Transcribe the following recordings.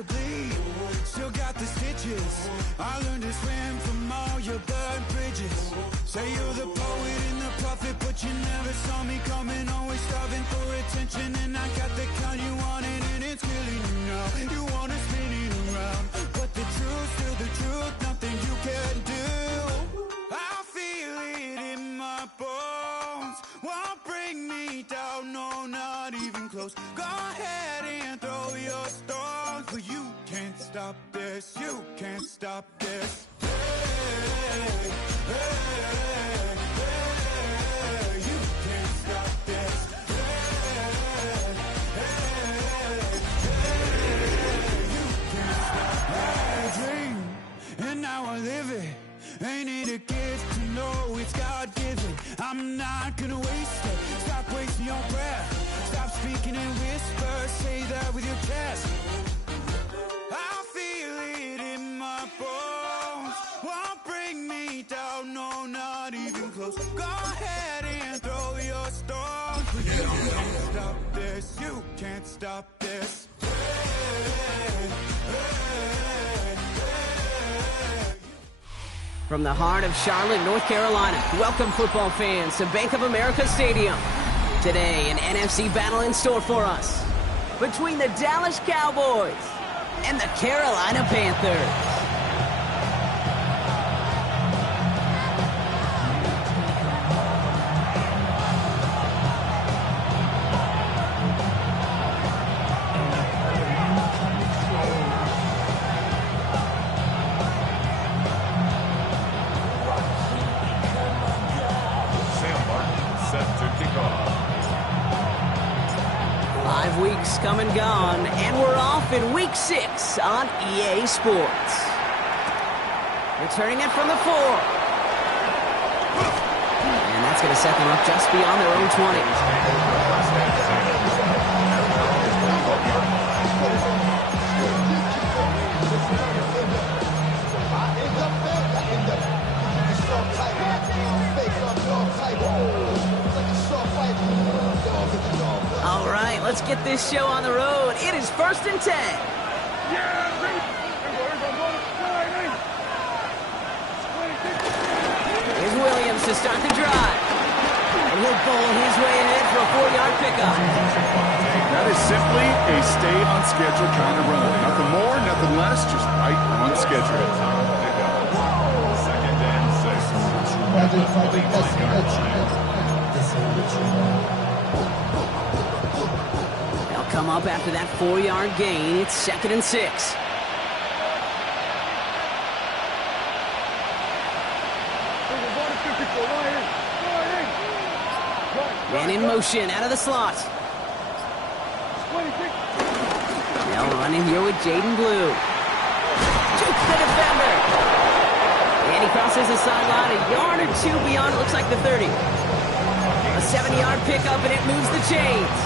to bleed, still got the stitches. I learned to swim from all your burnt bridges. Say you're the poet and the prophet, but you never saw me coming. Always starving for attention, and I got the kind you wanted, and it's killing you now. You wanna spin it around, but the truth's still the truth. Nothing you can do. I feel it in my bones. Won't bring me down, no, not even close. Go ahead and throw your stones, but you can't stop this. You can't stop this. Hey, hey, hey, you can't stop this. Hey, hey, hey, you can't stop this. I dream, and now I live it. Ain't it a gift to know it's God-given? I'm not gonna waste it. Stop wasting your breath. Stop speaking in whispers. Say that with your chest. I feel it in my bones. Won't bring me down, no, not even close. Go ahead and throw your stones, but you can't stop this. You can't stop this. Hey, hey, hey. From the heart of Charlotte, North Carolina, welcome football fans to Bank of America Stadium. Today, an NFC battle in store for us between the Dallas Cowboys and the Carolina Panthers. Come and gone, and we're off in Week 6 on EA Sports. Returning it from the 4. And that's going to set them up just beyond their own 20. All right, let's get this show on the road. It is 1st and 10. Here's Williams to start the drive. And he'll bowl his way ahead for a 4-yard pickup. That is simply a stay-on-schedule kind of run. Nothing more, nothing less, just right on schedule. Second and 6. Come up after that 4-yard gain. It's 2nd and 6. Man in motion out of the slot. They'll run in here with Jaden Blue. Jukes the defender. And he crosses the sideline a yard or two beyond, it looks like the 30. A 7-yard pickup, and it moves the chains.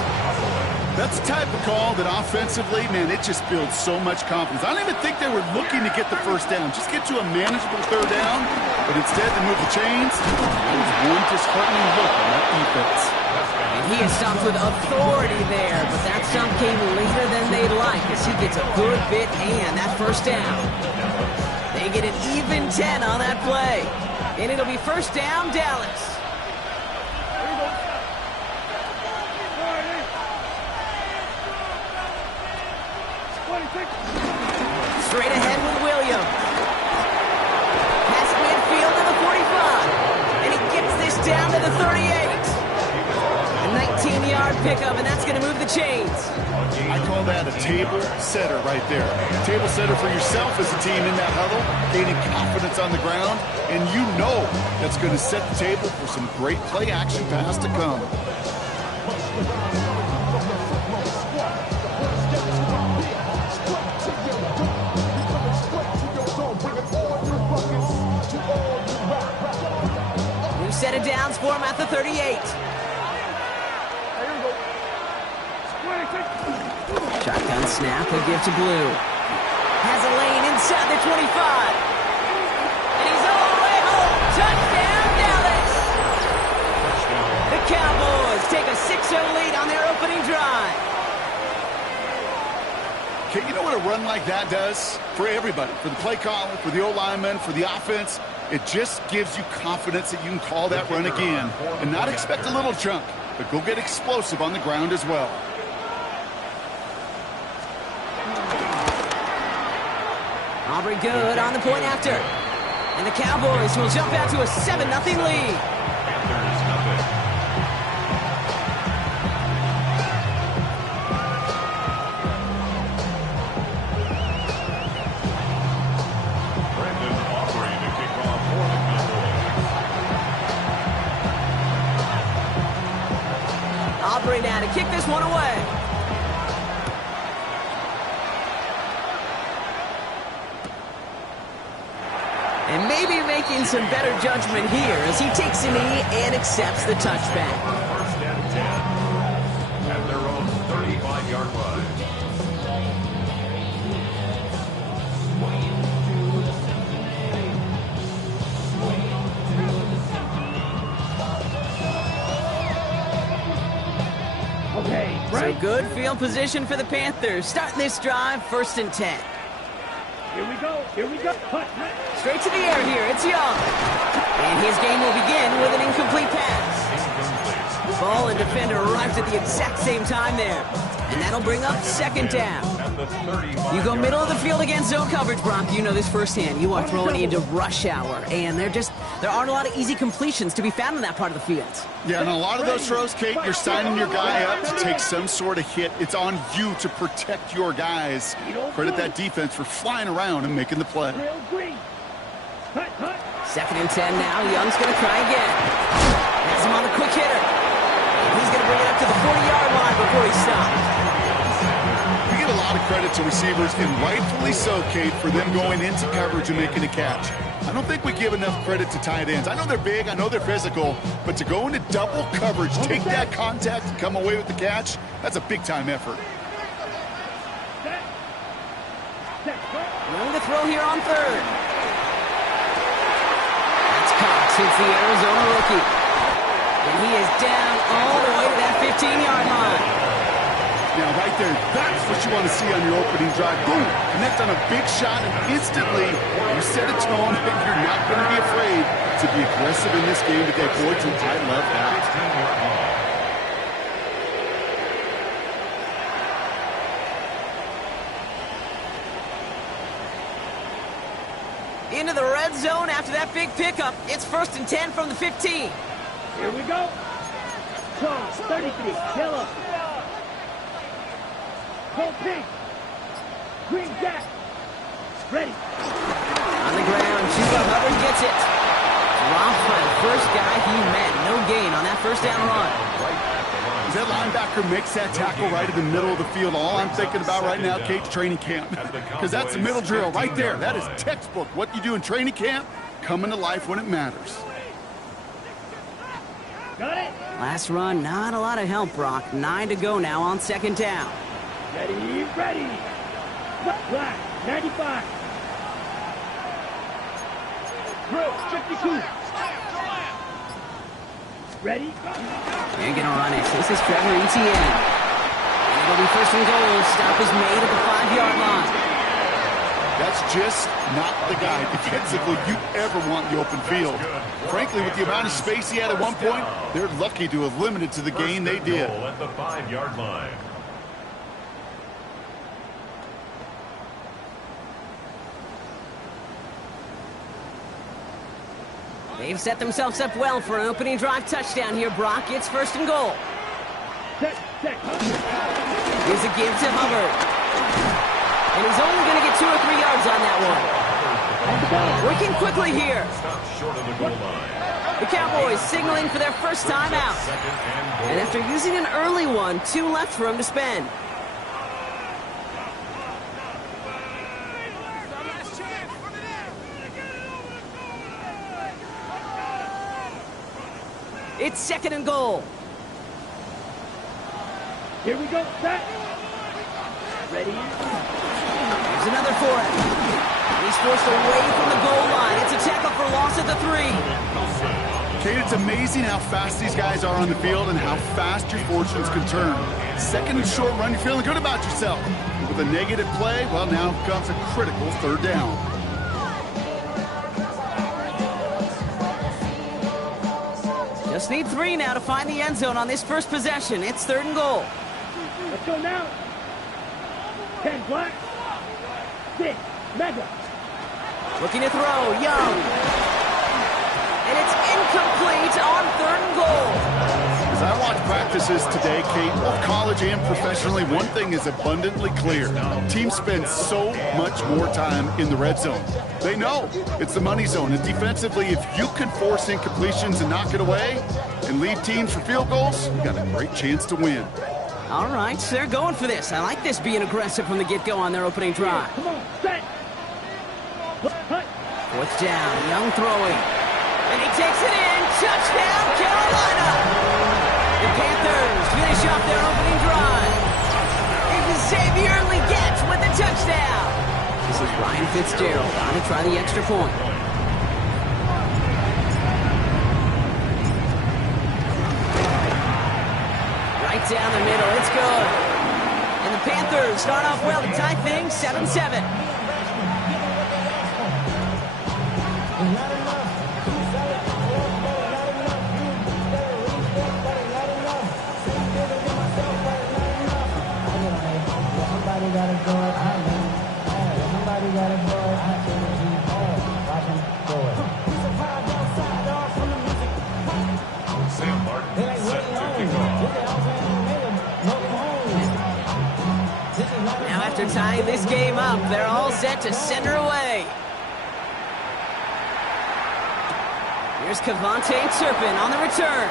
That's the type of call that offensively, man, it just builds so much confidence. I don't even think they were looking to get the first down. Just get to a manageable 3rd down, but instead they move the chains. That was one disheartening look on that defense. And he is stopped with authority there, but that stop came later than they'd like as he gets a good bit and that 1st down. They get an even 10 on that play. And it'll be 1st down, Dallas. Straight ahead with Williams. Past midfield to the 45. And he gets this down to the 38. A 19-yard pickup, and that's going to move the chains. I call that a table setter right there. Table setter for yourself as a team in that huddle, gaining confidence on the ground, and you know that's going to set the table for some great play action pass to come. New set of downs for him at the 38. Shotgun snap, he'll give to Blue. Has a lane inside the 25. And he's all the way home. Touchdown, Dallas! The Cowboys take a 6-0 lead on their opening drive. Okay, you know what a run like that does? For everybody, for the play caller, for the O-lineman, for the offense, it just gives you confidence that you can call that run again and not expect a little chunk, but go get explosive on the ground as well. Aubrey good on the point after. And the Cowboys will jump out to a 7-0 lead. Aubrey now to kick this one away. And maybe making some better judgment here as he takes a knee and accepts the touchback. First and 10 at their own 35-yard line. Okay, right. So good field position for the Panthers. Starting this drive, 1st and 10. Here we go. Here we go. Straight to the air here. It's Young. And his game will begin with an incomplete pass. Ball and defender arrived at the exact same time there. And that'll bring up 2nd down. You go middle of the field against zone coverage, Brock. You know this firsthand. You are throwing into rush hour. And there aren't a lot of easy completions to be found in that part of the field. Yeah, and a lot of those throws, Kate, you're signing your guy up to take some sort of hit. It's on you to protect your guys. Credit that defense for flying around and making the play. 2nd and 10 now. Young's going to try again. Has him on a quick hitter. And he's going to bring it up to the 40-yard line before he stops. We give a lot of credit to receivers, and rightfully so, Kate, for them going into coverage and making a catch. I don't think we give enough credit to tight ends. I know they're big, I know they're physical, but to go into double coverage, take that contact, and come away with the catch, that's a big-time effort. Young to throw here on 3rd. That's Cox. Hits the Arizona rookie. And he is down all the way to that 15-yard line. Now, right there, that's what you want to see on your opening drive. Boom! Connect on a big shot, and instantly you set a tone that you're not going to be afraid to be aggressive in this game today. Boy, I love that. Into the red zone after that big pickup. It's 1st and 10 from the 15. Here we go. 12, 33, yellow. Cold pink. Green jack. Ready. On the ground, Chuba Hubbard gets it. Dropped by the first guy he met. No gain on that 1st down run. That linebacker makes that tackle right in the middle of the field. All I'm thinking about right now, Kate's training camp. Because that's the middle drill right there. That is textbook. What you do in training camp, coming to life when it matters. Got it. Last run, not a lot of help, Brock. 9 to go now on 2nd down. Ready, ready. Black, 95. Drill, 52. Ready? They're going to run it. This is Trevor Etienne. And it'll be 1st and goal. Stop is made at the 5-yard line. That's just not the guy defensively you ever want in the open field. Frankly, with the amount of space he had at one point, they're lucky to have limited to the gain they did. At the 5-yard line. They've set themselves up well for an opening drive touchdown here, Brock. It's 1st and goal. Set. Here's a give to Hubbard. And he's only going to get 2 or 3 yards on that one. Working quickly here. Stop short of the goal line. The Cowboys signaling for their 1st time out. And after using an early one, 2 left for him to spend. It's 2nd and goal. Here we go. Set. Ready. There's another for it. He's forced away from the goal line. It's a tackle for loss at the 3. Kate, it's amazing how fast these guys are on the field and how fast your fortunes can turn. Second and short run, you're feeling good about yourself. With a negative play, well, now comes a critical third down. Just need 3 now to find the end zone on this first possession. It's 3rd and goal. Let's go now. 10 black. 6 mega. Looking to throw, Young. And it's incomplete on 3rd and goal. As I watch practices today, Kate, both college and professionally, one thing is abundantly clear. Teams spend so much more time in the red zone. They know it's the money zone. And defensively, if you can force incompletions and knock it away and lead teams for field goals, you got a great chance to win. All right, they're going for this. I like this being aggressive from the get-go on their opening drive. Come on, set. Hut. 4th down, Young throwing. And he takes it in. Touchdown, Carolina! The Panthers finish off their opening drive. Xavier Legette with the touchdown. This is Ryan Fitzgerald on to try the extra point. Right down the middle, it's good. And the Panthers start off well to tie things 7-7. Sam Martin set to kick off. Now after tying this game up, they're all set to send her away. Here's Kavontae Turpin on the return.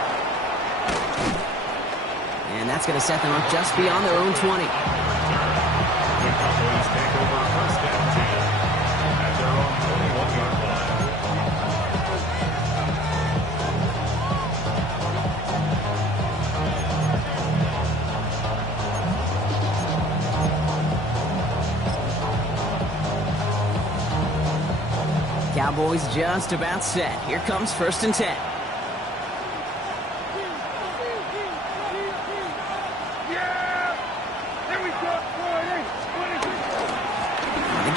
And that's going to set them up just beyond their own 20. The Cowboys take over first and 10 at their own 21-yard line. Cowboys just about set. Here comes 1st and 10.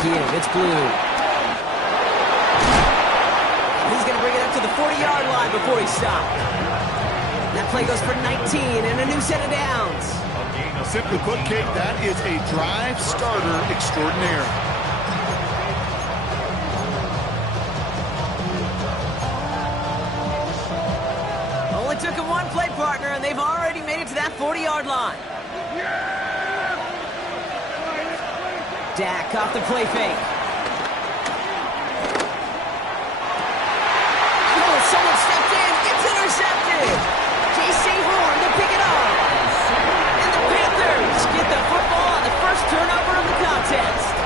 It's blue. He's going to bring it up to the 40-yard line before he stopped. That play goes for 19 and a new set of downs. Simply put, Kate, that is a drive starter extraordinaire. Only took him one play, partner, and they've already made it to that 40-yard line. Dak off the play fake. Oh, someone stepped in. It's intercepted. J.C. Horn to pick it up. And the Panthers get the football on the first turnover of the contest.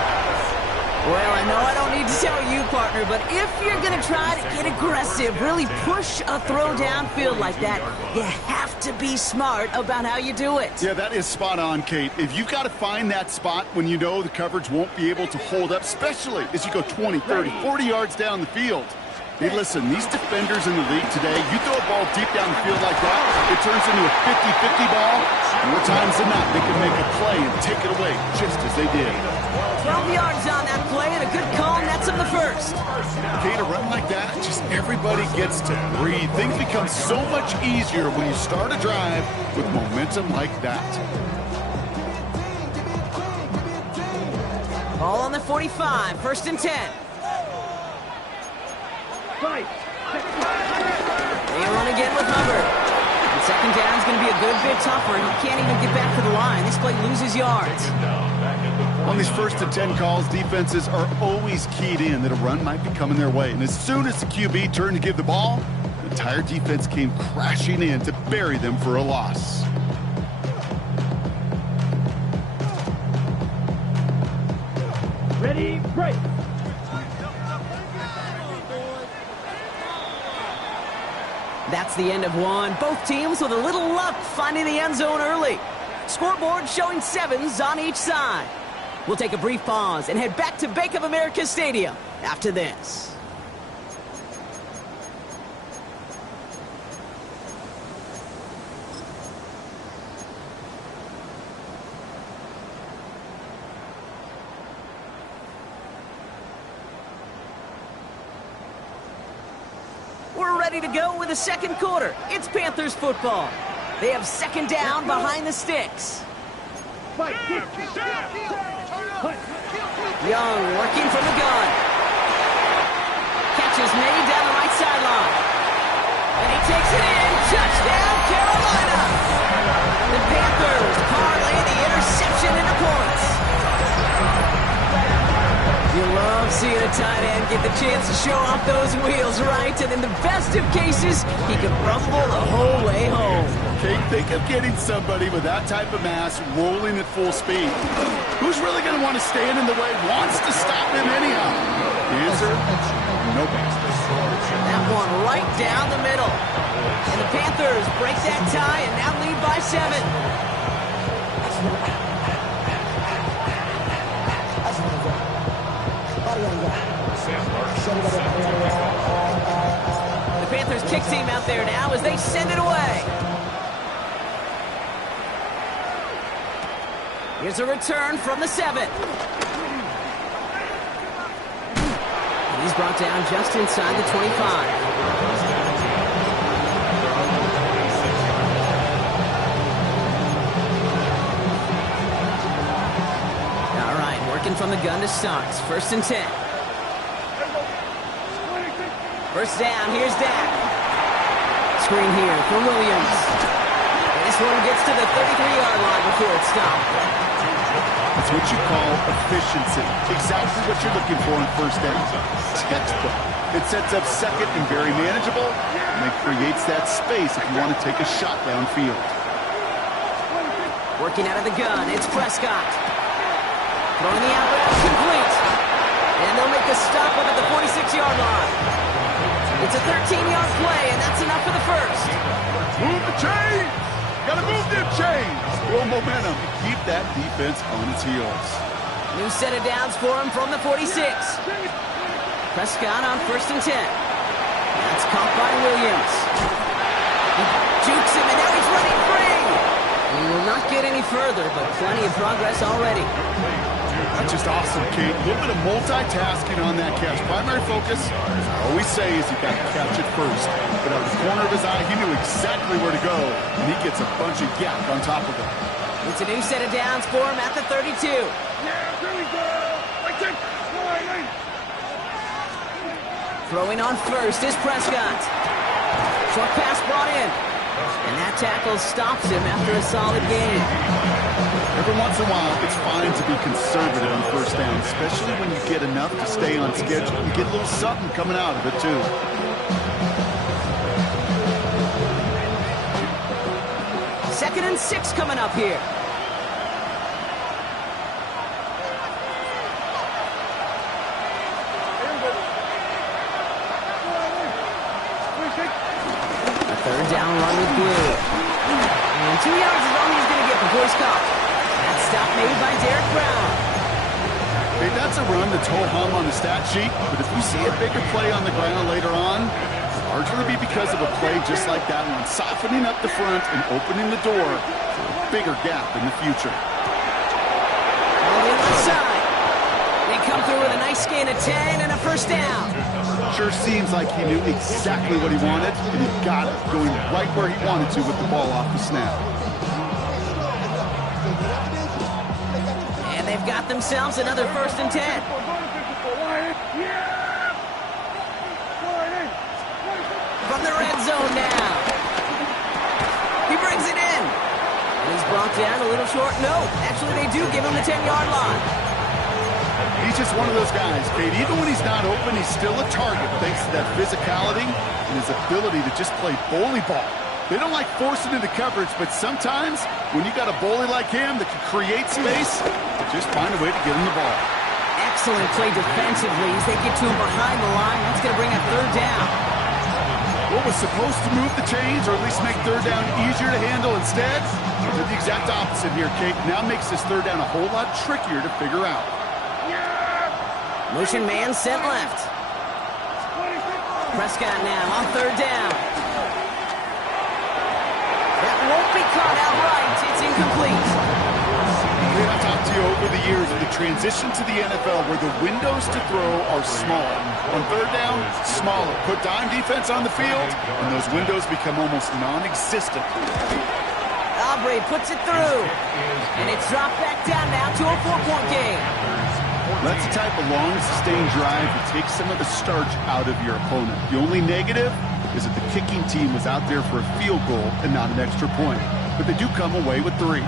Well, I know I don't need to tell you, partner, but if you're going to try to get aggressive, really push a throw downfield like that, you have to be smart about how you do it. Yeah, that is spot on, Kate. If you've got to find that spot when you know the coverage won't be able to hold up, especially as you go 20, 30, 40 yards down the field. Hey, listen, these defenders in the league today, you throw a ball deep down the field like that, it turns into a 50-50 ball. More times than not, they can make a play and take it away, just as they did. 12 yards on that play, and a good call nets him the first. Kate, a run like that, just everybody gets to breathe. Things become so much easier when you start a drive with momentum like that. Ball on the 45, 1st and 10. They run again with Hubbard. And 2nd down is going to be a good bit tougher, and he can't even get back to the line. This play loses yards. On these 1st and 10 calls, defenses are always keyed in that a run might be coming their way. And as soon as the QB turned to give the ball, the entire defense came crashing in to bury them for a loss. Ready, break. That's the end of one. Both teams with a little luck finding the end zone early. Scoreboard showing 7s on each side. We'll take a brief pause and head back to Bank of America Stadium after this. We're ready to go with the second quarter. It's Panthers football. They have second down behind the sticks. Young working from the gun. Catch is made down the right sideline. And he takes it in. Touchdown, Carolina! The Panthers parlay the interception into points. You love seeing a tight end get the chance to show off those wheels, right? And in the best of cases, he can rumble the whole way home. Okay, think of getting somebody with that type of mass rolling at full speed. Who's really going to want to stand in the way, wants to stop him anyhow? The answer? Nobody. That one right down the middle. And the Panthers break that tie and now lead by 7. The Panthers kick team out there now as they send it away. Here's a return from the 7. He's brought down just inside the 25. All right, working from the gun to start. 1st and 10. First down, here's Dak. Screen here for Williams. And this one gets to the 33-yard line before it's stopped. That's what you call efficiency. Exactly what you're looking for on first down. Textbook. It sets up second and very manageable, and it creates that space if you want to take a shot downfield. Working out of the gun, it's Prescott. Throwing the out route complete. And they'll make a stop up at the 46-yard line. It's a 13-yard play, and that's enough for the first. Move the chains! Gotta move them chains! Build momentum. Keep that defense on its heels. New set of downs for him from the 46. Prescott on 1st and 10. That's caught by Williams. He jukes him, and now he's running free. He will not get any further, but plenty of progress already. That's just awesome, Kate. A little bit of multitasking on that catch. Primary focus, as I always say, is you got to catch it first. But out of the corner of his eye, he knew exactly where to go, and he gets a bunch of yak on top of it. It's a new set of downs for him at the 32. Yeah, there we go. Throwing on 1st is Prescott. Short pass brought in. And that tackle stops him after a solid gain. Every once in a while, it's fine to be conservative on first down, especially when you get enough to stay on schedule. You get a little something coming out of it, too. Second and 6 coming up here. A 3rd down run with Blue. And 2 yards is all he's going to get before he's caught. That stop made by Derek Brown. Hey, that's a run that's ho-hum on the stat sheet, but if you see a bigger play on the ground later on, it'll largely be because of a play just like that one, softening up the front and opening the door for a bigger gap in the future. On the left side. They come through with a nice gain of 10 and a 1st down. Sure seems like he knew exactly what he wanted, and he got it, going right where he wanted to with the ball off the snap. And they've got themselves another 1st and 10. From the red zone now. He brings it in. And he's brought down a little short. No, actually they do give him the 10-yard line. He's just one of those guys, Kate. Even when he's not open, he's still a target thanks to that physicality and his ability to just play bully ball. They don't like forcing into coverage, but sometimes when you got a bully like him that can create space, just find a way to get him the ball. Excellent play defensively as they get to him behind the line. That's going to bring up 3rd down. What was supposed to move the chains or at least make 3rd down easier to handle instead did the exact opposite here, Kate. Now makes this 3rd down a whole lot trickier to figure out. Motion man sent left. Prescott now on 3rd down. That won't be caught outright. It's incomplete. I've talked to you over the years of the transition to the NFL where the windows to throw are small. On third down, smaller. Put dime defense on the field, and those windows become almost non-existent. Aubrey puts it through, and it's dropped back down now to a 4-point game. That's the type of long, sustained drive that takes some of the starch out of your opponent. The only negative is that the kicking team was out there for a field goal and not an extra point. But they do come away with 3.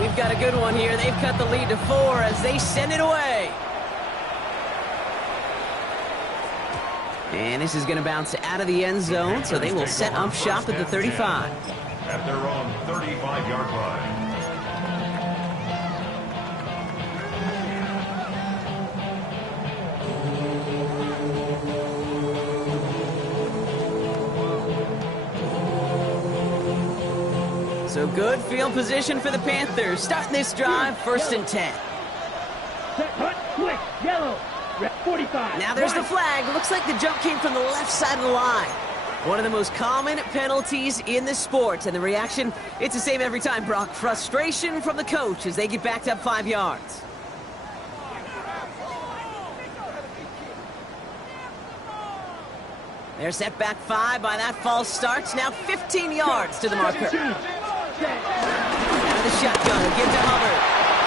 We've got a good one here. They've cut the lead to 4 as they send it away. And this is going to bounce out of the end zone, so they will set up shop at the 35. At their own 35-yard line. So good field position for the Panthers. Starting this drive, 1st and 10. Set, hut, switch, yellow. Red 45. Now there's the flag. Looks like the jump came from the left side of the line. One of the most common penalties in the sport. And the reaction, it's the same every time, Brock. Frustration from the coach as they get backed up 5 yards. They're set back 5 by that false start. Now 15 yards to the marker. Out of the shotgun, give to Hubbard.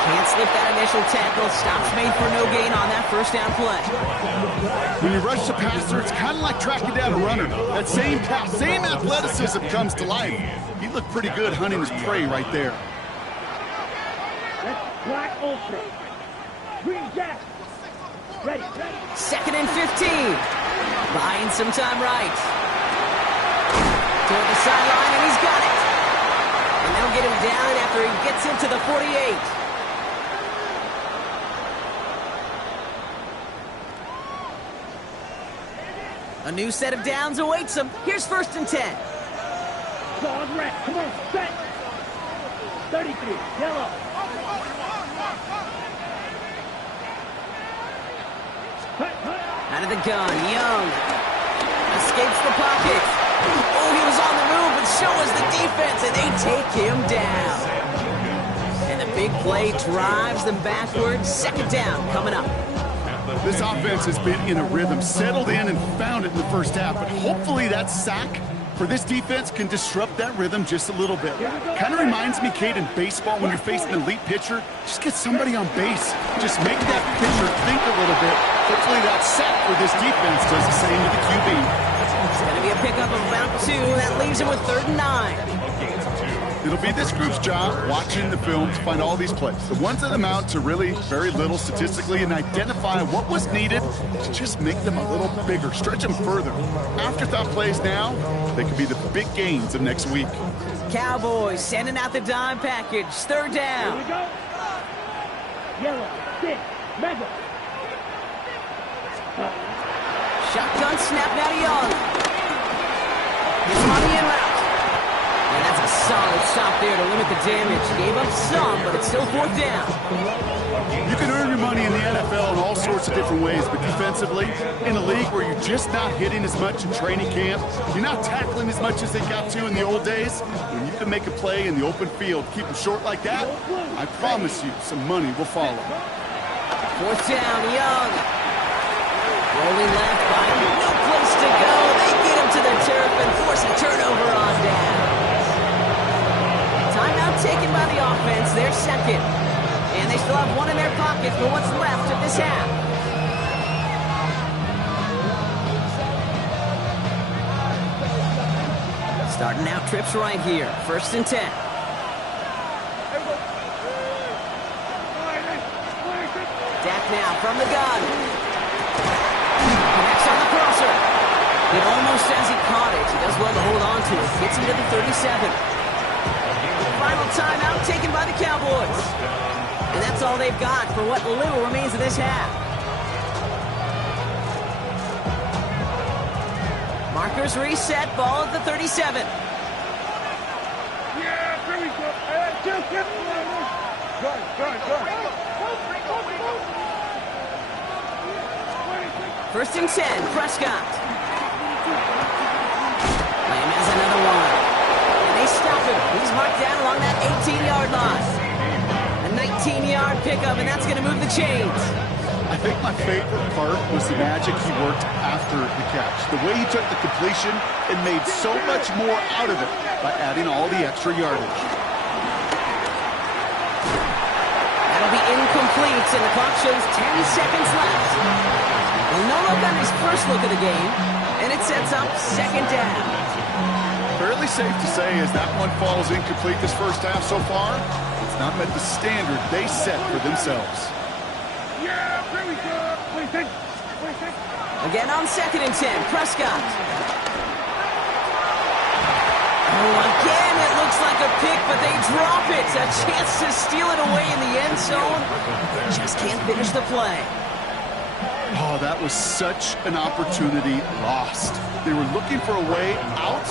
Can't slip that initial tackle. Stops made for no gain on that first down play. When you rush the passer, it's kind of like tracking down a runner. That same pass, same athleticism comes to life. He looked pretty good hunting his prey right there. That's black ultra. Green jack. Ready. 2nd and 15. Buying some time right. Toward the sideline, and he's got it. And they'll get him down after he gets into the 48. A new set of downs awaits him. Here's 1st and 10. Dog red. Come on, set. 33. Yellow. Out of the gun, Young. Escapes the pocket. Oh, he was on the move, but so was the defense, and they take him down. And the big play drives them backwards. 2nd down coming up. This offense has been in a rhythm, settled in and found it in the first half, but hopefully that sack for this defense can disrupt that rhythm just a little bit. Kind of reminds me, Kate, in baseball when you're facing an elite pitcher, just get somebody on base. Just make that pitcher think a little bit. Hopefully that sack for this defense does the same to the QB. It's going to be a pickup of about 2. That leaves him with 3rd and 9. It'll be this group's job, watching the film, to find all these plays. The ones that amount to really very little statistically and identify what was needed to just make them a little bigger, stretch them further. Afterthought plays now, they could be the big gains of next week. Cowboys sending out the dime package. 3rd down. Here we go. Yellow. 6. Mega. Shotgun snap now to Young. He's on the in route. And that's a solid stop there to limit the damage. Gave up some, but it's still 4th down. You can earn your money in the NFL in all sorts of different ways, but defensively, in a league where you're just not hitting as much in training camp, you're not tackling as much as they got to in the old days, when you can make a play in the open field, keep them short like that, I promise you some money will follow. 4th down, Young. Rolling left by no place to go. They get him to the turf and force a turnover on down. Timeout taken by the offense, their 2nd. And they still have 1 in their pocket for what's left of this half. Starting out trips right here. 1st and 10. Dak now from the gun. Connects on the crosser. It almost as he caught it. He does well to hold on to it. Gets him to the 37. Final timeout taken by the Cowboys. And that's all they've got for what little remains of this half. Markers reset. Ball at the 37. Yeah, here we go. Good. 1st and 10. Prescott. Lamb has another one. And they stop He's marked down along that 18-yard line. A 19-yard pickup, and that's going to move the chains. I think my favorite part was the magic he worked after the catch. The way he took the completion and made so much more out of it by adding all the extra yardage. That'll be incomplete, and the clock shows 10 seconds left. Well, no look on his first look of the game, and it sets up second down. Fairly safe to say as that one falls incomplete this first half so far, it's not met the standard they set for themselves. Again on 2nd and 10, Prescott. Oh, again, it looks like a pick, but they drop it. A chance to steal it away in the end zone. Just can't finish the play. Oh, that was such an opportunity lost. They were looking for a way out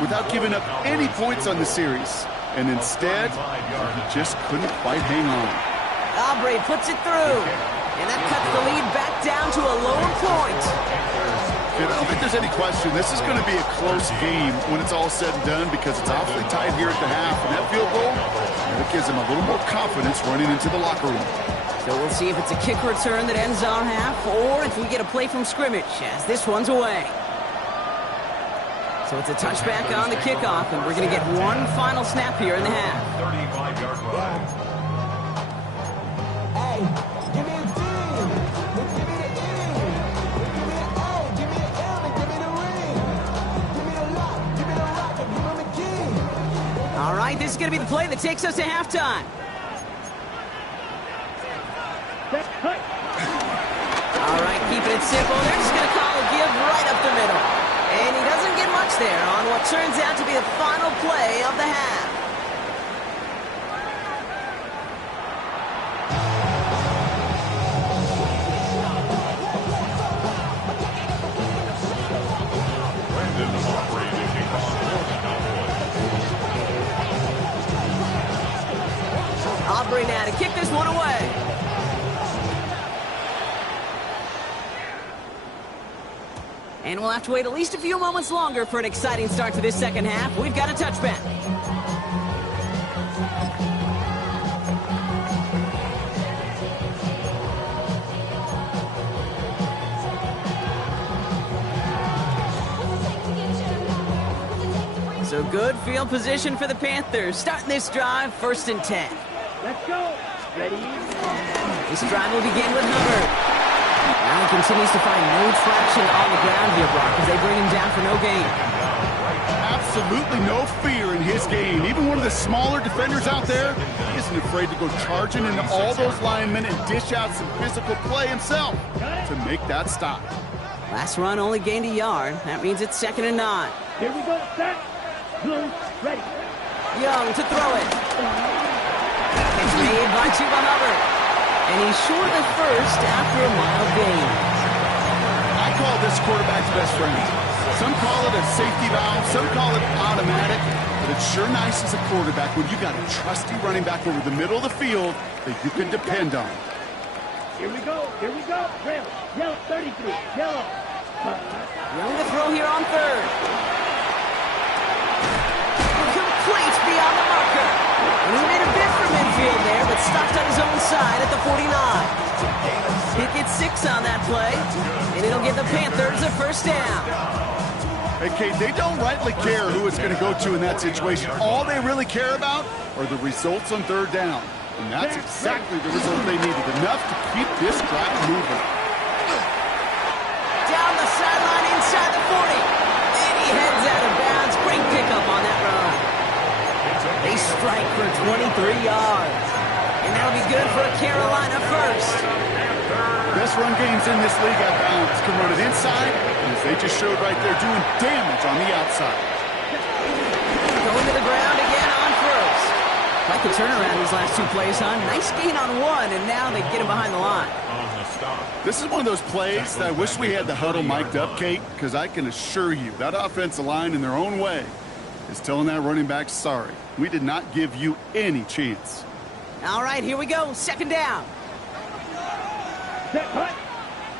without giving up any points on the series. And instead, he just couldn't quite hang on. Aubrey puts it through. And that cuts the lead back down to a lower point. I don't think there's any question. This is going to be a close game when it's all said and done because it's awfully tight here at the half. And that field goal, it gives them a little more confidence running into the locker room. So we'll see if it's a kick return that ends our half or if we get a play from scrimmage as this one's away. So it's a touchback on the kickoff, and we're going to get one final snap here in the half. 35-yard line. Hey, give me a D. Give me the E. Give me an A. Give me an M. And give me the ring. Give me the lock. Give me the rock. And give him the key. All right, this is going to be the play that takes us to halftime. All right, keeping it simple. They're just going to call a give right up the middle. And he doesn't get much there on what turns out to be the final play of the half. Aubrey now to kick this one away. And we'll have to wait at least a few moments longer for an exciting start to this second half. We've got a touchback. So good field position for the Panthers. Starting this drive, 1st and 10. Let's go. Ready? This drive will begin with Hubbard. Now he continues to find no traction on the ground here, Brock, as they bring him down for no gain. Absolutely no fear in his game. Even one of the smaller defenders out there, he isn't afraid to go charging into all those linemen and dish out some physical play himself to make that stop. Last run only gained a yard. That means it's 2nd and 9. Here we go. Set. Blue. Ready. Young to throw it. It's made by Chuba Hubbard. And he's short of first after a mild gain. I call this quarterback's best friend. Some call it a safety valve, some call it automatic, but it's sure nice as a quarterback when you got a trusty running back over the middle of the field that you can depend on. Here we go. Here we go. Trail. Yellow. 33. Yellow. Young to throw here on 3rd. Complete beyond the marker. And he made a bid for midfield there, but stopped on his own side at the 49. Pick 6 on that play, and it'll give the Panthers a 1st down. Hey, Kate, they don't rightly care who it's going to go to in that situation. All they really care about are the results on 3rd down. And that's exactly the result they needed, enough to keep this drive moving. Down the sideline inside the 40. And he heads out of bounds. Great pickup on that run. They strike for 23 yards. And that'll be good for a Carolina 1st. Best run games in this league at bounds can run it inside, and as they just showed right there, doing damage on the outside. Going to the ground again on 1st. Like the turnaround these last 2 plays, huh? Nice gain on 1, and now they get him behind the line. This is one of those plays that I wish we had the huddle mic'd up, Kate, because I can assure you that offensive line in their own way is telling that running back, sorry, we did not give you any chance. All right, here we go. 2nd down. Set. Hut.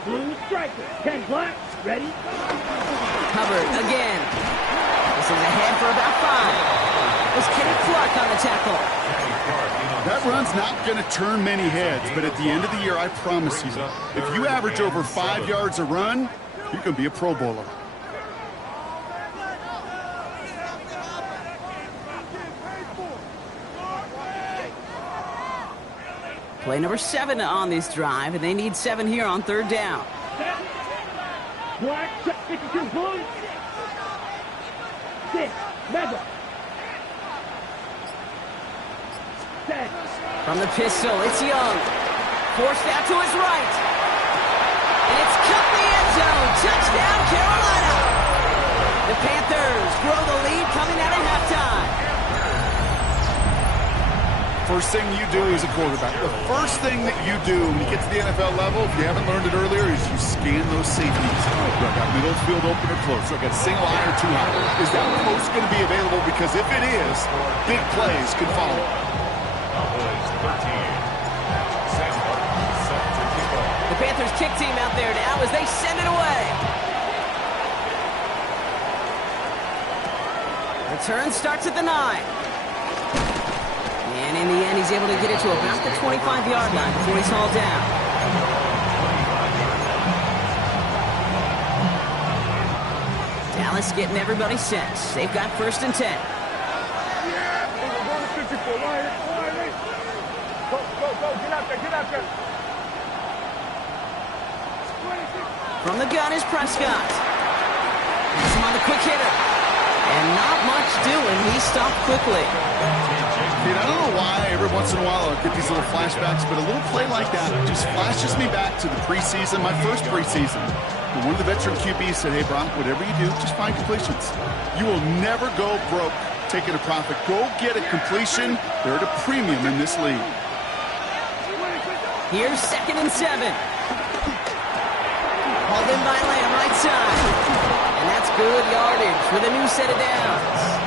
Blue striker. 10 black. Ready. Hubbard again. The is ahead for about 5. Was Kenny Clark on the tackle. That run's not going to turn many heads, but at the end of the year, I promise you, if you average over 5 yards a run, you're going to be a Pro Bowler. Play number 7 on this drive, and they need 7 here on 3rd down. Black, 52 boom. 6, mega. 10. From the pistol, it's Young. Forced out to his right. And it's cut the end zone. Touchdown, Carolina. The Panthers grow the lead coming out of halftime. First thing you do as a quarterback, the first thing that you do when you get to the NFL level, if you haven't learned it earlier, is you scan those safeties. Do I got middle field open or close? Do I got a single eye or two eye? Is that post going to be available? Because if it is, big plays can follow. Cowboys 13. Sam Martin set to kick off. The Panthers kick team out there now as they send it away. Return starts at the 9. And in the end, he's able to get it to about the 25-yard line before he's hauled down. Dallas getting everybody set. They've got 1st and 10. From the gun is Prescott. He's him on the quick hitter. And not much doing. He stopped quickly. Dude, I don't know why every once in a while I'll get these little flashbacks, but a little play like that just flashes me back to the preseason, my first preseason. And one of the veteran QBs said, hey, Brock, whatever you do, just find completions. You will never go broke taking a profit. Go get a completion. They're at a premium in this league. Here's 2nd and 7. Hauled in by Lamb, right side. And that's good yardage with a new set of downs.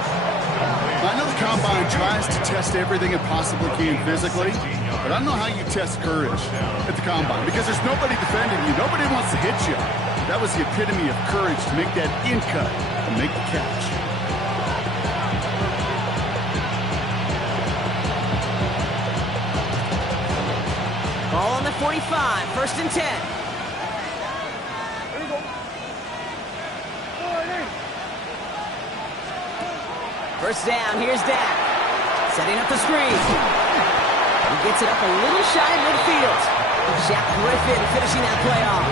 I know the Combine tries to test everything it possibly can physically, but I don't know how you test courage at the Combine because there's nobody defending you. Nobody wants to hit you. That was the epitome of courage to make that in cut and make the catch. Ball on the 45, 1st and 10. First down, here's Dak. Setting up the screen. He gets it up a little shy of midfield. Shaq Griffin finishing that play off.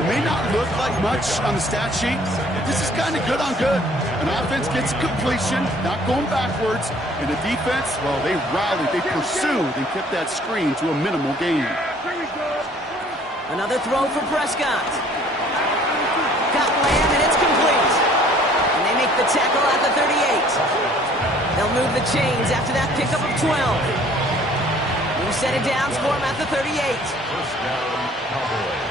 It may not look like much on the stat sheet, but this is kind of good on good. An offense gets completion, not going backwards, and the defense, well, they rallied, they pursued, and kept that screen to a minimal gain. Another throw for Prescott. Got Lamb, and it's complete. And they make the tackle at the 38. They'll move the chains after that pickup of 12. New set of downs for him at the 38. First down, Cowboys.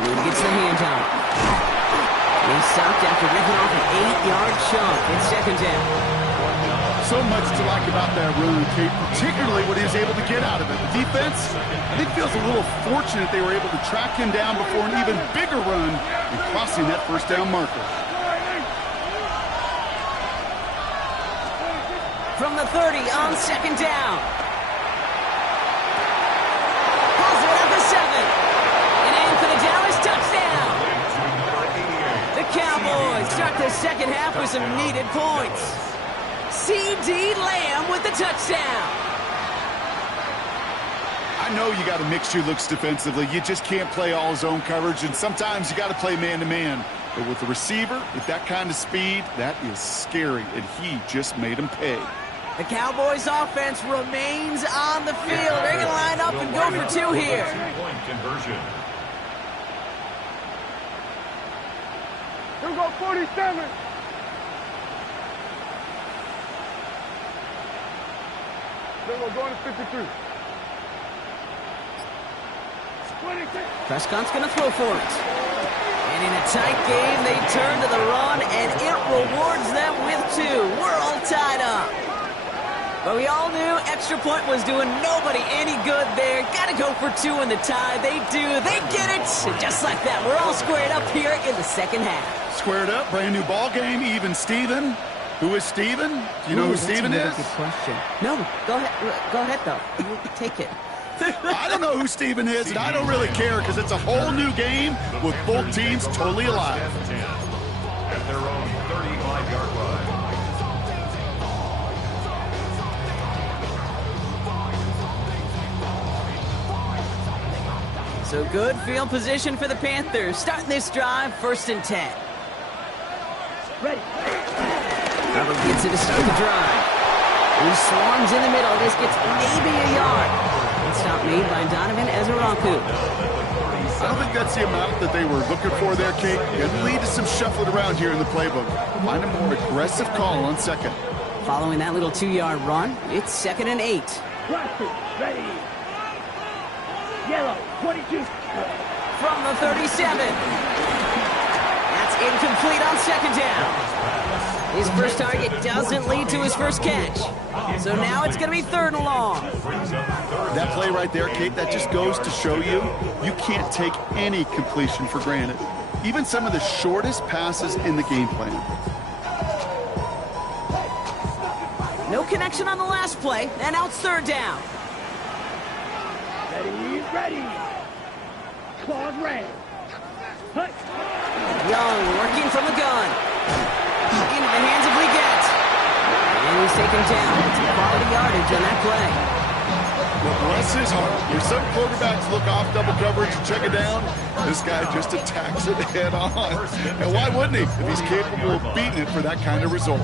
He gets the hand on. He's stopped after ripping off an 8-yard chunk in 2nd down. So much to like about that run, Kate, particularly what he was able to get out of it. The defense, I think, feels a little fortunate they were able to track him down before an even bigger run and crossing that first down marker. From the 30 on 2nd down. Pulls it at the 7. And in for the Dallas touchdown. The Cowboys start the second half with some needed points. C.D. Lamb with the touchdown. I know you got to mix your looks defensively. You just can't play all zone coverage, and sometimes you got to play man-to-man. But with the receiver, with that kind of speed, that is scary, and he just made him pay. The Cowboys offense remains on the field. They're going to line up and go for 2 here. Two-point conversion. Here we go, 47. Then we're going to 53. 26. Prescott's going to throw for it. And in a tight game, they turn to the run, and it rewards them with 2. We're all tied up. But we all knew extra point was doing nobody any good there. Gotta go for 2 in the tie. They do. They get it. And just like that, we're all squared up here in the second half. Squared up, brand new ball game, even Steven. Who is Steven? Do you know who Steven is? Good question. No, go ahead. Go ahead, though. You take it. I don't know who Steven is, and I don't really care because it's a whole new game with both teams totally alive. At their own 35-yard line. So good field position for the Panthers. Starting this drive, 1st and 10. Ready. Robert gets it to start the drive. He swarms in the middle. This gets maybe a yard. And stop made by Donovan Ezeraku. I don't think that's the amount that they were looking for there, Kate. Going to lead to some shuffling around here in the playbook. Find a more aggressive call on 2nd. Following that little 2-yard run, it's 2nd and 8. Roster, ready. Yellow, 22. From the 37. That's incomplete on 2nd down. His first target doesn't lead to his first catch. So now it's going to be 3rd and long. That play right there, Kate, that just goes to show you can't take any completion for granted. Even some of the shortest passes in the game plan. No connection on the last play, and now it's 3rd down. Ready, ready. Claws red. Hut. Young working from the gun. Into the hands of Leggett. And he's taken down. It's quality yardage on that play. Well, bless his heart. Where some quarterbacks look off double coverage and check it down, this guy just attacks it head on. And why wouldn't he if he's capable of beating it for that kind of result?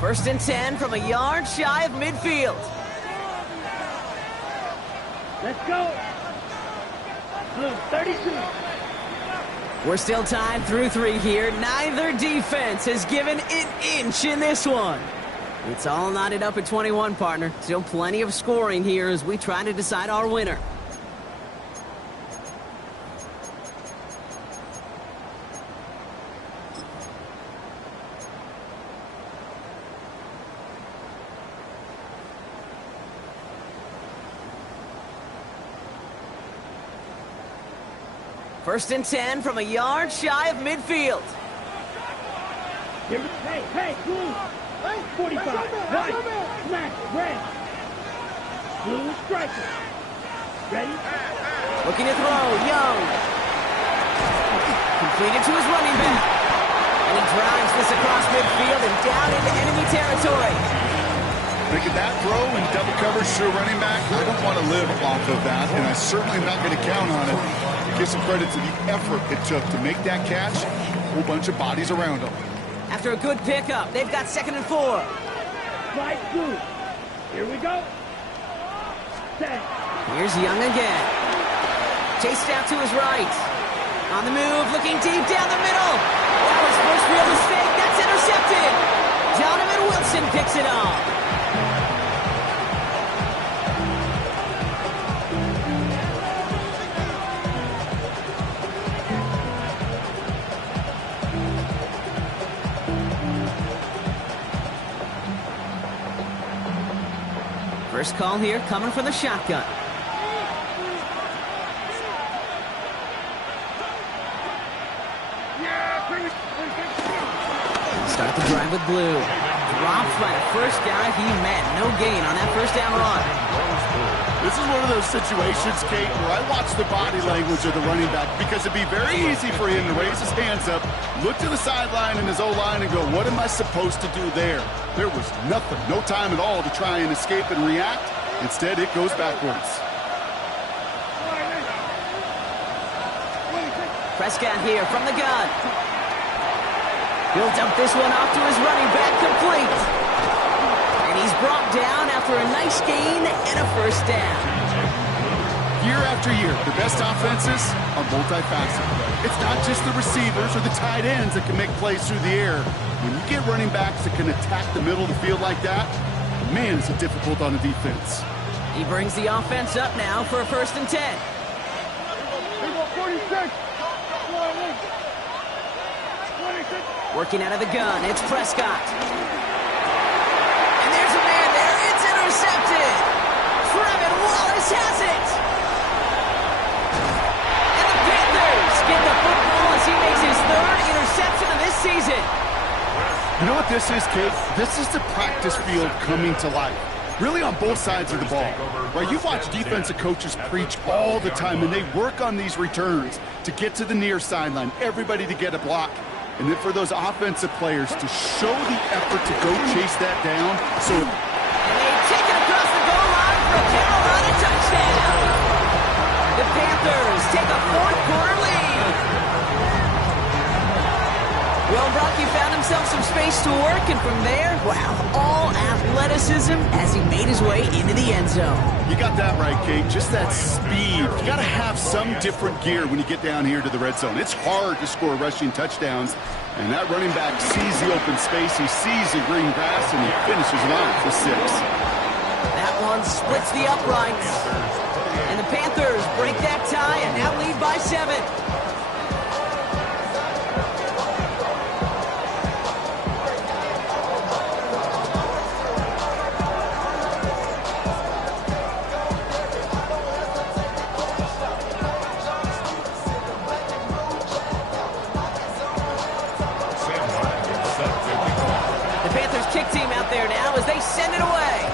First and 10 from a yard shy of midfield. Let's go. Blue, 32. We're still tied through 3 here. Neither defense has given an inch in this one. It's all knotted up at 21, partner. Still plenty of scoring here as we try to decide our winner. First and 10 from a yard shy of midfield. Hey, blue. 45. Right. Smack. Red. Blue striker. Ready? Looking to throw. Young. Completed to his running back. And he drives this across midfield and down into enemy territory. Making that throw in double coverage to a running back, I don't want to live off of that, and I certainly am not going to count on it. Give some credit to the effort it took to make that catch. A whole bunch of bodies around him. After a good pickup, they've got 2nd and 4. Slide blue. Here we go. Set. Here's Young again. Chased out to his right. On the move, looking deep down the middle. That was first real mistake. That's intercepted. Donovan Wilson picks it off. First call here coming from the shotgun. Start the drive with blue. Dropped by the first guy he met. No gain on that first down run. This is one of those situations, Kate, where I watch the body language of the running back because it'd be very easy for him to raise his hands up, look to the sideline in his O-line and go, what am I supposed to do there? There was nothing, no time at all to try and escape and react. Instead, it goes backwards. Prescott here from the gun. He'll dump this one off to his running back, complete. And he's brought down after a nice gain and a first down. Year after year, the best offenses are multifaceted. It's not just the receivers or the tight ends that can make plays through the air. When you get running backs that can attack the middle of the field like that, man, is it difficult on the defense. He brings the offense up now for a 1st and 10. 46. Working out of the gun, it's Prescott. And there's a man there. It's intercepted. Trevin Wallace has it. And the Panthers get the football as he makes his third interception of this season. You know what this is, Kate? This is the practice field coming to life. Really on both sides of the ball. Right, you watch defensive coaches preach all the time, and they work on these returns to get to the near sideline, everybody to get a block. And then for those offensive players to show the effort to go chase that down. So, and they take it across the goal line for a Carolina touchdown. The Panthers take a fourth-quarter lead. Well, Brock, he found himself some space to work, and from there, wow, all athleticism as he made his way into the end zone. You got that right, Kate. Just that speed. You got to have some different gear when you get down here to the red zone. It's hard to score rushing touchdowns, and that running back sees the open space, he sees the green grass, and he finishes it off for 6. That one splits the uprights, and the Panthers break that tie and now lead by 7. Kick team out there now as they send it away.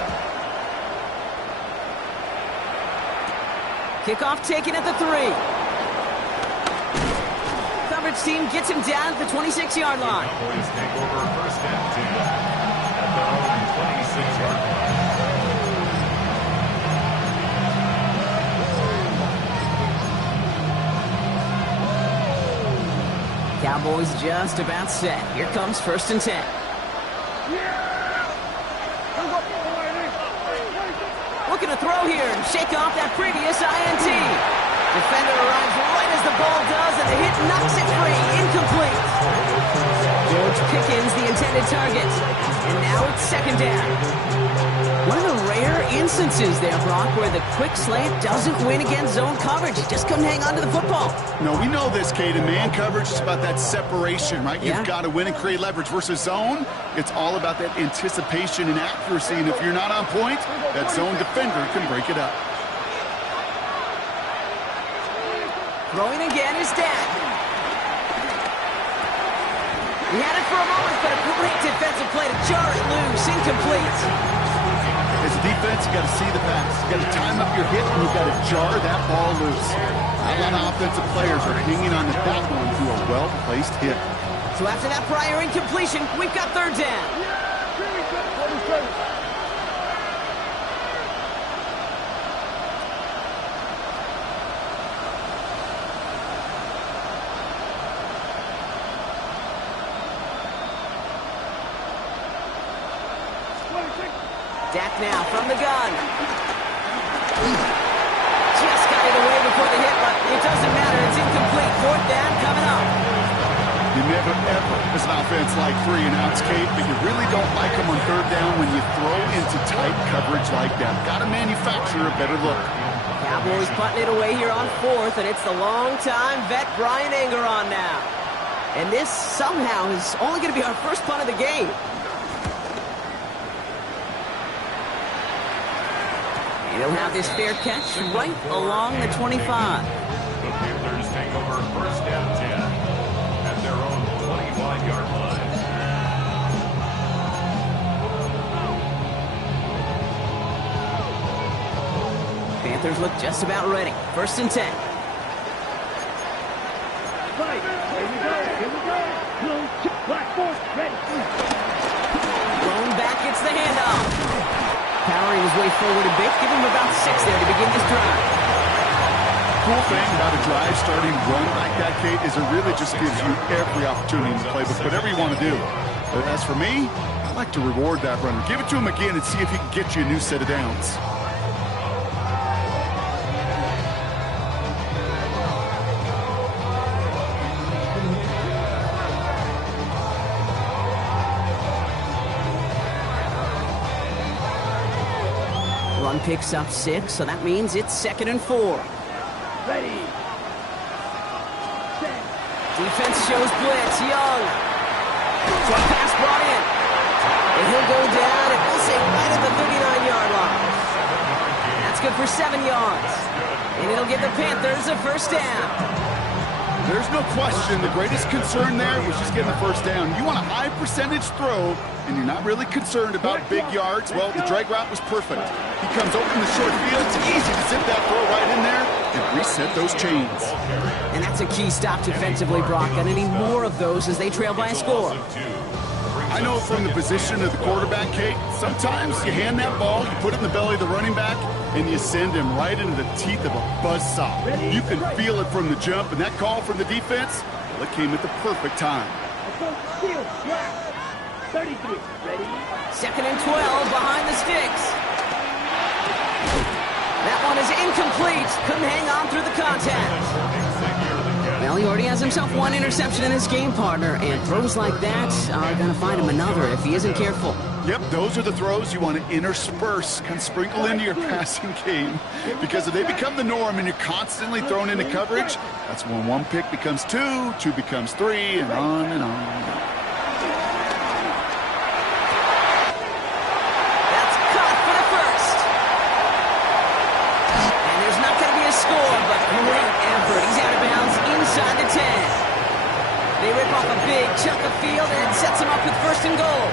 Kickoff taken at the 3. Coverage team gets him down at the 26-yard line. Cowboys take over first and 10 at their own 26-yard line. Cowboys just about set. Here comes first and 10. Looking to throw here and shake off that previous INT. Defender arrives right as the ball does, and the hit knocks it free. Incomplete. George Pickens, the intended target. And now it's second down. One of the rare instances there, Brock, where the quick slant doesn't win against zone coverage. He just couldn't hang on to the football. No, we know this, Kate. In man coverage, it's about that separation, right? Yeah. You've got to win and create leverage versus zone. It's all about that anticipation and accuracy, and if you're not on point, that zone defender can break it up. Throwing again is Dak. He had it for a moment, but a great defensive play to jar it loose. Incomplete. As a defense, you got to see the pass. You got to time up your hit, and you got to jar that ball loose. A lot of offensive players are hanging on to that one through a well-placed hit. So after that prior incompletion, we've got third down. Dak now from the gun. Just got it away before the hit, but it doesn't matter. It's incomplete. Fourth down coming up. You never, ever, as an offense, like 3-and-outs, Kate, but you really don't like them on third down when you throw into tight coverage like that. Got to manufacture a better look. Cowboys putting it away here on fourth, and it's the long-time vet Brian Anger on now. And this somehow is only going to be our first punt of the game. And he'll have this fair catch right along the 25. The Panthers take over first and 10 at their own 25-yard line. Panthers look just about ready. First and 10. Right, here we go, here we go. Blue, black, force, ready. Thrown back, it's the handoff. Powering his way forward a bit. Give him about 6 there to begin this drive. Cool thing about a drive starting run like that, Kate, is it really just gives you every opportunity to play with whatever you want to do. But as for me, I like to reward that runner. Give it to him again and see if he can get you a new set of downs. Run picks up 6, so that means it's 2nd and 4. Ready. Set. Defense shows blitz. Young Short pass brought in. And he'll go down, and we'll say right at the 39-yard line. That's good for 7 yards. And it'll give the Panthers a first down. There's no question the greatest concern there was just getting the first down. You want a high percentage throw, and you're not really concerned about big yards. Well, the drag route was perfect. He comes open the short field. It's easy to zip that throw right in there and reset those chains. And that's a key stop defensively, Brock. Gonna need more of those as they trail by a score. I know from the position of the quarterback, Kate, sometimes you hand that ball, you put it in the belly of the running back, and you send him right into the teeth of a buzzsaw. You can feel it from the jump, and that call from the defense, well, it came at the perfect time. Let's go. Field. Black. 33. Ready? 2nd and 12 behind the sticks. That one is incomplete. Couldn't hang on through the contact. Well, he already has himself one interception in his game, partner, and throws like that are going to find him another if he isn't careful. Yep, those are the throws you want to intersperse, kind of sprinkle into your passing game, because if they become the norm and you're constantly thrown into coverage, that's when one pick becomes two, two becomes three, and on and on. That's caught for the first. And there's not going to be a score, but great effort. He's out of bounds inside the 10. They rip off a big chunk of field, and it sets him up with 1st and goal.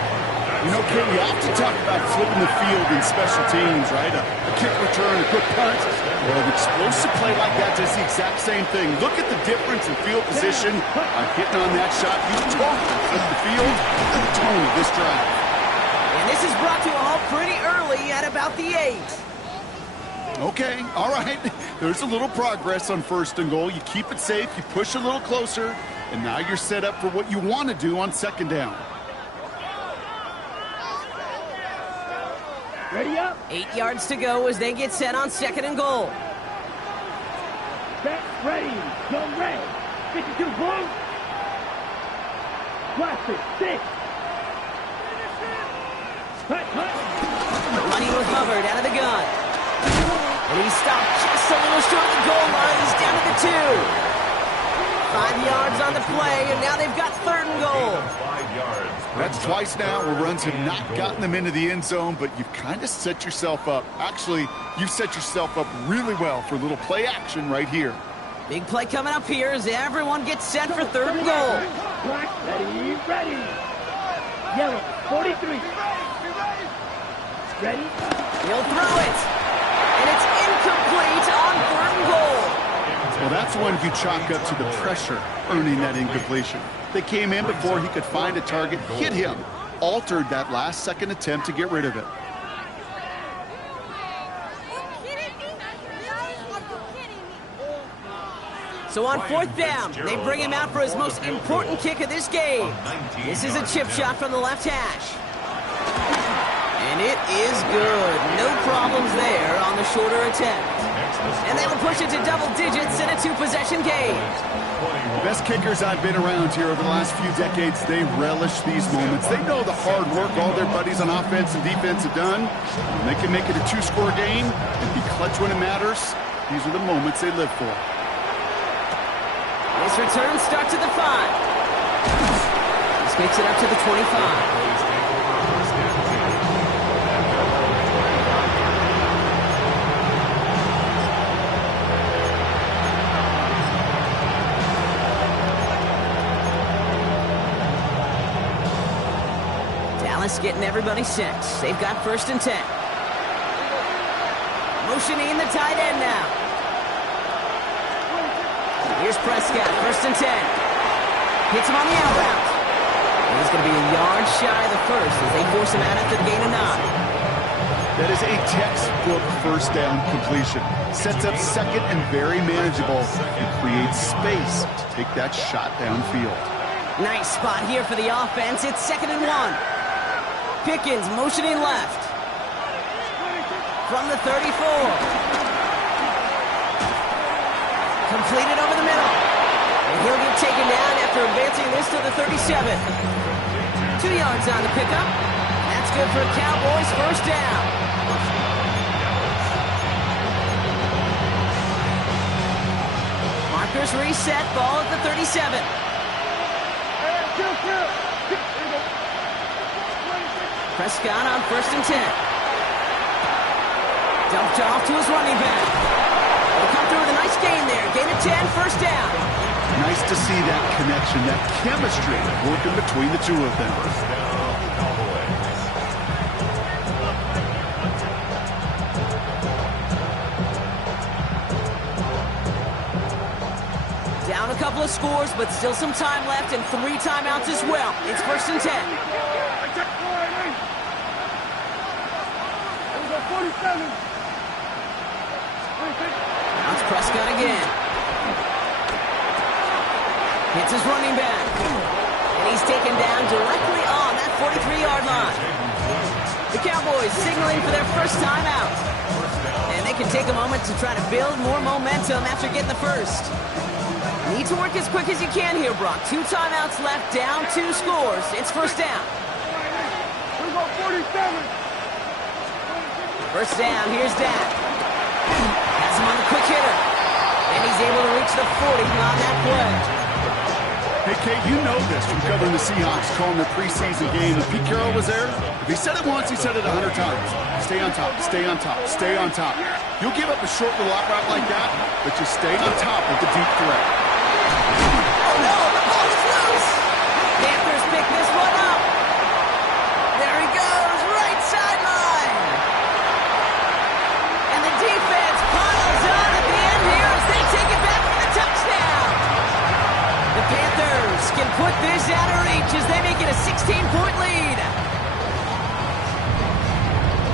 You know, Ken, you often talk about flipping the field in special teams, right? A kick return, a quick punt. Well, an explosive play like that does the exact same thing. Look at the difference in field position by hitting on that shot. You totally flip the field and the tone of this drive. And this is brought to a halt pretty early at about the 8. Okay, all right. There's a little progress on 1st and goal. You keep it safe, you push a little closer, and now you're set up for what you want to do on 2nd down. Ready up. 8 yards to go as they get set on 2nd and goal. Set. Ready. Go red. 52. Blue. Plastic. 6. Hut. Money with Hubbard out of the gun. And he's stopped just a little short of the goal line. He's down to the 2. 5 yards on the play, and now they've got 3rd and goal. 5 yards. That's twice now where runs have not gotten them into the end zone, but you've kind of set yourself up. Actually, you've set yourself up really well for a little play action right here. Big play coming up here as everyone gets set for 3rd and goal. Black. Ready. Yellow. 43. Ready. He'll throw it. And it's incomplete on 3rd and goal. Well, that's one you chalk up to the pressure earning that incompletion. They came in before he could find a target, hit him, altered that last-second attempt to get rid of it. So on 4th down, they bring him out for his most important kick of this game. This is a chip shot from the left hash. And it is good. No problems there on the shorter attempt. And they will push it to double digits in a 2-possession game. The best kickers I've been around here over the last few decades, they relish these moments. They know the hard work all their buddies on offense and defense have done. And they can make it a 2-score game and be clutch when it matters. These are the moments they live for. This return starts at the 5. This makes it up to the 25. Getting everybody set. They've got 1st and 10. Motioning the tight end now. Here's Prescott, 1st and 10. Hits him on the out route. And he's going to be a yard shy of the first as they force him out after the gain of 9. That is a textbook 1st down completion. Sets up 2nd and very manageable and creates space to take that shot downfield. Nice spot here for the offense. It's 2nd and 1. Pickens motioning left. From the 34. Completed over the middle. And he'll get taken down after advancing this to the 37. 2 yards on the pickup. That's good for Cowboys' 1st down. Markers reset, ball at the 37. Prescott on 1st and 10. Dumped off to his running back. They'll come through with a nice gain there. Gain of 10, 1st down. Nice to see that connection, that chemistry working between the two of them. Down a couple of scores, but still some time left and 3 timeouts as well. It's 1st and 10. Now it's Prescott again. Hits his running back. And he's taken down directly on that 43-yard line. The Cowboys signaling for their first timeout. And they can take a moment to try to build more momentum after getting the first. Need to work as quick as you can here, Brock. 2 timeouts left, down 2 scores. It's 1st down. 1st down, here's Dak. Has him on the quick hitter. And he's able to reach the 40 on that play. Hey, Kate, you know this from covering the Seahawks, calling their preseason game. If Pete Carroll was there, if he said it once, he said it 100 times. Stay on top, stay on top, stay on top. You'll give up a short little out route like that, but just stay on top of the deep threat. Oh, no, the ball is loose. Panthers pick this one up. There he goes, right sideline. And the defense piles on at the end here as they take it back for the touchdown. The Panthers can put this out of reach as they make it a 16-point lead.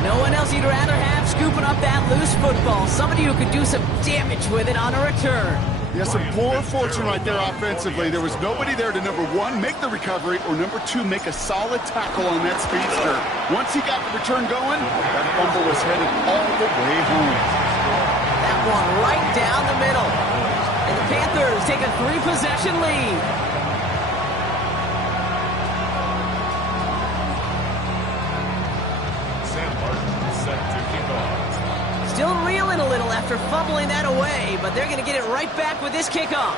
No one else you'd rather have scooping up that loose football. Somebody who could do some damage with it on a return. Yeah, some poor fortune right there offensively. There was nobody there to, number 1, make the recovery, or number 2, make a solid tackle on that speedster. Once he got the return going, that fumble was headed all the way home. That one right down the middle. And the Panthers take a 3-possession lead. Sam Martin set to kick off. Still reeling a little after fumbling that away, but they're going to get it right back with this kickoff.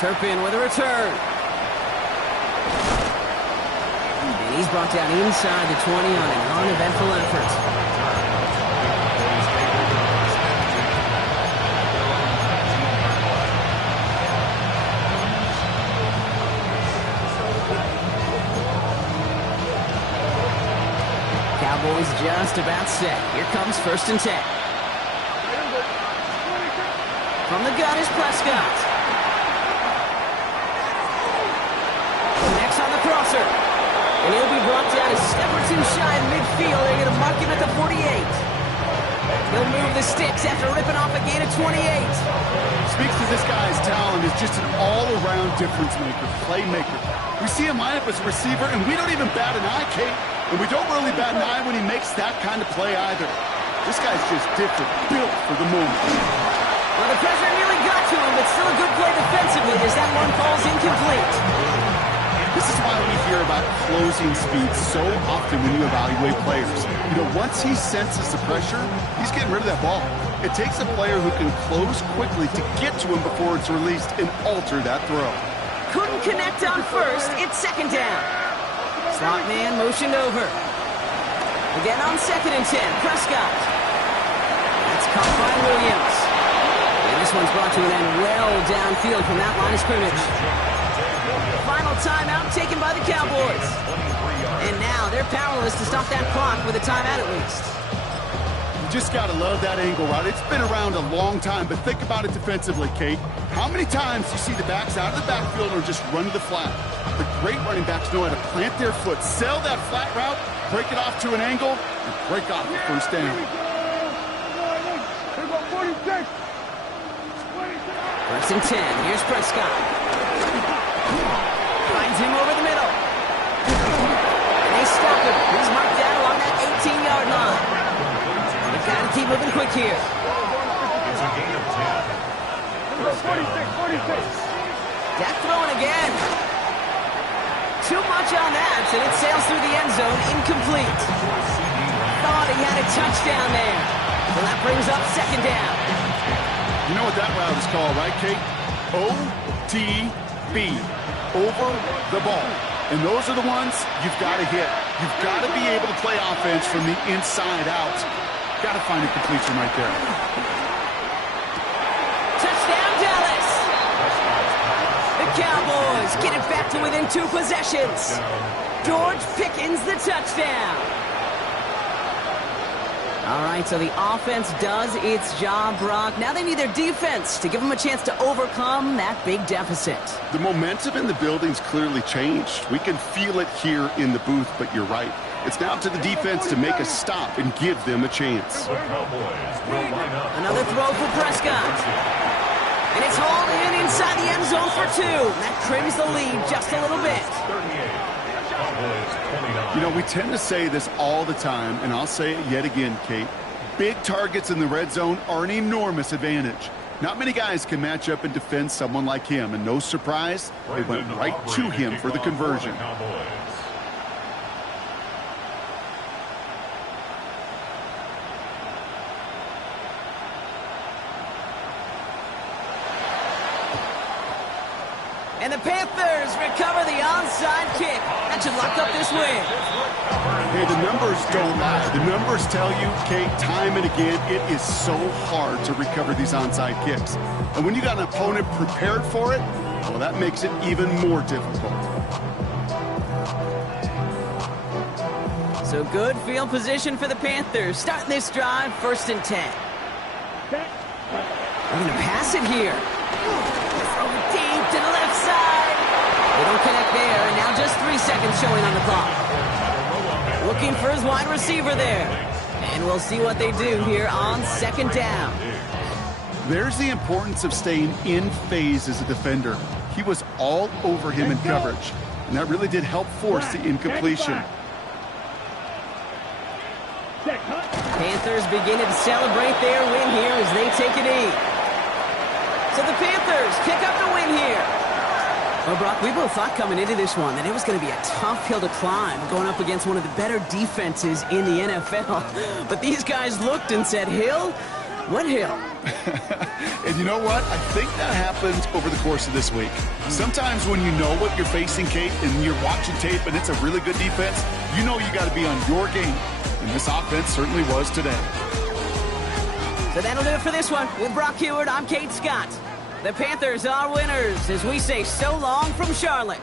Turpin with a return. And he's brought down inside the 20 on an uneventful effort. Cowboys just about set. Here comes 1st and 10. From the gun is Prescott. Next on the crosser. And he'll be brought down a step or 2 shy in midfield. They're going to mark him at the 48. He'll move the sticks after ripping off a gain of 28. Speaks to this guy's talent as just an all-around difference maker, playmaker. We see him line up as a receiver, and we don't even bat an eye, Kate. And we don't really bat an eye when he makes that kind of play either. This guy's just different, built for the moment. Well, the pressure nearly got to him, but still a good play defensively as that one falls incomplete. This is why we hear about closing speed so often when you evaluate players. You know, once he senses the pressure, he's getting rid of that ball. It takes a player who can close quickly to get to him before it's released and alter that throw. Couldn't connect on 1st. It's 2nd down. Slot man motioned over. Again on 2nd and 10. Prescott. That's caught by Williams. And this one's brought to an end well downfield from that line of scrimmage. Final timeout taken by the Cowboys. And now they're powerless to stop that clock with a timeout at least. You just got to love that angle route. It's been around a long time, but think about it defensively, Kate. How many times do you see the backs out of the backfield or just run to the flat? The great running backs know how to plant their foot, sell that flat route, break it off to an angle, and break off the 1st down. 1st and 10. Here's Prescott. Finds him over the middle. And they stop him. He's marked down along that 18-yard line. They've got to keep moving quick here. It's a gain of 10. Dak throwing again. Too much on that, and it sails through the end zone, incomplete. Thought he had a touchdown there. Well, that brings up 2nd down. You know what that route is called, right, Kate? OTB. over the ball. And those are the ones you've got to hit. You've got to be able to play offense from the inside out. Got to find a completion right there. Touchdown, Dallas! The Cowboys get it back to within 2 possessions. George Pickens the touchdown. All right, so the offense does its job, Brock. Now they need their defense to give them a chance to overcome that big deficit. The momentum in the building's clearly changed. We can feel it here in the booth, but you're right. It's now up to the defense to make a stop and give them a chance. Another throw for Prescott. And it's hauled in inside the end zone for 2. That trims the lead just a little bit. You know, we tend to say this all the time, and I'll say it yet again, Kate. Big targets in the red zone are an enormous advantage. Not many guys can match up and defend someone like him, and no surprise, they went right to him for the conversion. And the Panthers recover the onside kick. That should lock up this win. Hey, the numbers don't lie. The numbers tell you, Kate, time and again, it is so hard to recover these onside kicks. And when you got an opponent prepared for it, well, that makes it even more difficult. So good field position for the Panthers. Starting this drive, 1st and 10. We're going to pass it here. Deep to the left side. They don't connect there, and now just 3 seconds showing on the clock. Looking for his wide receiver there. And we'll see what they do here on 2nd down. There's the importance of staying in phase as a defender. He was all over him in coverage, and that really did help force the incompletion. Panthers beginning to celebrate their win here as they take a knee. So the Panthers pick up the win here. Well, Brock, we both thought coming into this one that it was going to be a tough hill to climb going up against one of the better defenses in the NFL. But these guys looked and said, Hill? What hill? And you know what? I think that happened over the course of this week. Sometimes when you know what you're facing, Kate, and you're watching tape and it's a really good defense, you know you got to be on your game. And this offense certainly was today. So that'll do it for this one. With Brock Heward, I'm Kate Scott. The Panthers are winners as we say so long from Charlotte.